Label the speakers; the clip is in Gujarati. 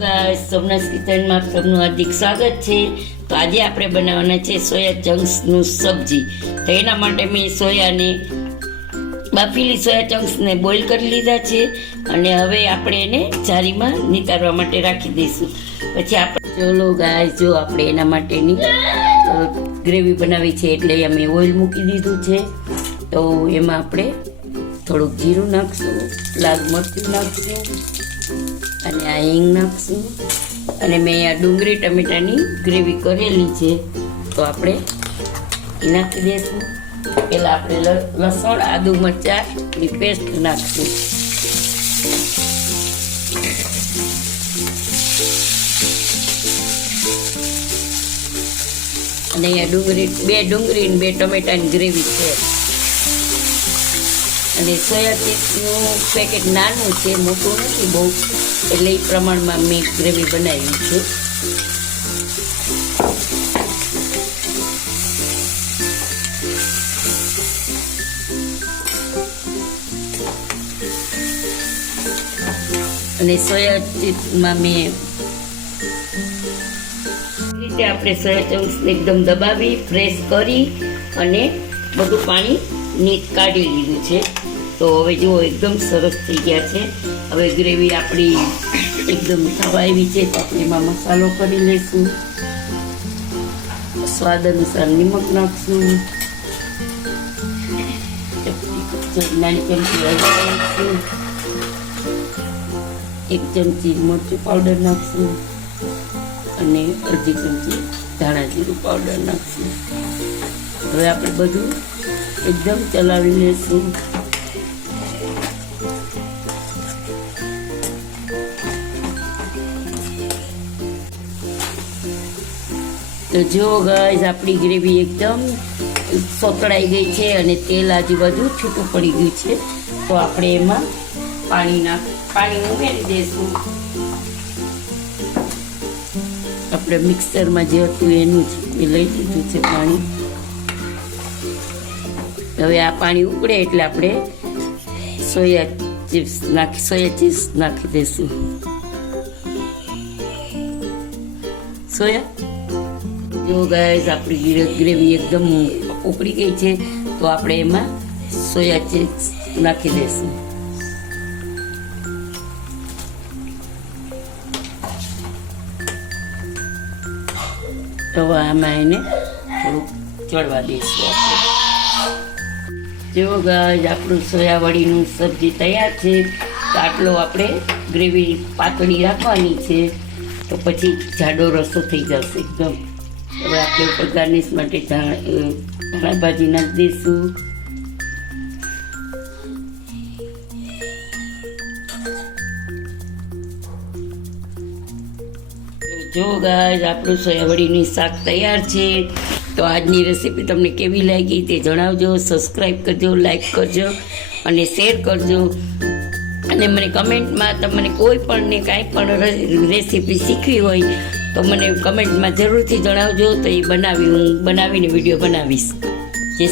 Speaker 1: ગાઈસ સોમનાથ કિચનમાં આપ સૌનું હાર્દિક સ્વાગત છે. તો આજે આપણે બનાવવાના છે સોયા ચંક્સનું સબ્જી. તો એના માટે મેં સોયાને બાફેલી સોયા ચંક્સને બોઇલ કરી લીધા છે અને હવે આપણે એને જારીમાં નિતારવા માટે રાખી દઈશું. પછી આપણે ચલો ગાય જો આપણે એના માટેની ગ્રેવી બનાવી છે એટલે અમે ઓઇલ મૂકી દીધું છે. તો એમાં આપણે થોડુંક જીરું નાખશું, લાલ મરચું નાખશું અને આ હિંગ નાખશું. અને મેં અહીંયા ડુંગળી, ટમેટાની ગ્રેવી કરેલી છે. તો આપણે એ નાખી દઈશું પહેલાં આપણે લસણ, આદુ મરચાંની પેસ્ટ નાખશું. અને અહીંયા ડુંગળી, બે ડુંગળી બે ટમેટાની ગ્રેવી છે. અને સોયા ચીઝનું પેકેટ નાનું છે, મોટું નથી બહુ, એટલે એ પ્રમાણમાં મેં ગ્રેવી બનાવી છે. અને સોયા ચીઝમાં મેં રીતે આપણે સોયા ચંક્સને એકદમ દબાવી ફ્રેશ કરી અને બધું પાણી નીટ કાઢી લીધું છે. તો હવે જુઓ, એકદમ સરસ થઈ ગયા છે. હવે ગ્રેવી આપણી એકદમ થવા આવી છે. તો એમાં મસાલો કરી લઈશું. સ્વાદ અનુસાર નિમક નાખશું. એક ચમચી મરચું પાવડર નાખશું. અને અડધી ચમચી ધાણા જીરું પાવડર નાખશું. હવે આપણે બધું એકદમ ચલાવી લઈશું તો જો ગાઈસ આપણી ગ્રેવી એકદમ સોતળાઈ ગઈ છે અને તેલ આજુબાજુ છૂટું પડી ગયું છે. તો આપણે એમાં પાણી નાખ પાણી ઉમેરી દઈશું. આપણે મિક્સરમાં જે હતું એનું જ એ લઈ લીધું છે પાણી. હવે આ પાણી ઉકળે એટલે આપણે સોયા ચિપ્સ નાખી, સોયા ચિપ્સ નાખી દઈશું. સોયા? જો ગાય આપણી ગ્રેવી એકદમ ઉકળી ગઈ છે, તો આપણે એમાં સોયા ચિપ્સ નાખી દઈશું. તો આમાં એને થોડુંક ચડવા દઈશું જો ગાય આપણું સોયાવળીનું સબ્જી તૈયાર છે. તો આટલો આપણે ગ્રેવી પાતળી રાખવાની છે. તો પછી જાડો રસો થઈ જશે એકદમ. હવે આપણે ઉપર ગાર્નિશ માટે ધાણા અ, ધાણા ભાજી નાખી દઈશું. જો ગાય આપણું સોયાવડીની શાક તૈયાર છે. તો આજની રેસીપી તમને કેવી લાગી તે જણાવજો સબસ્ક્રાઈબ કરજો લાઈક કરજો અને શેર કરજો. અને મને કમેન્ટમાં તમને કોઈ પણને કાંઈ પણ રેસીપી શીખવી હોય તો મને કમેન્ટમાં જરૂરથી જણાવજો તો એ બનાવી હું, બનાવીને વીડિયો બનાવીશ. જે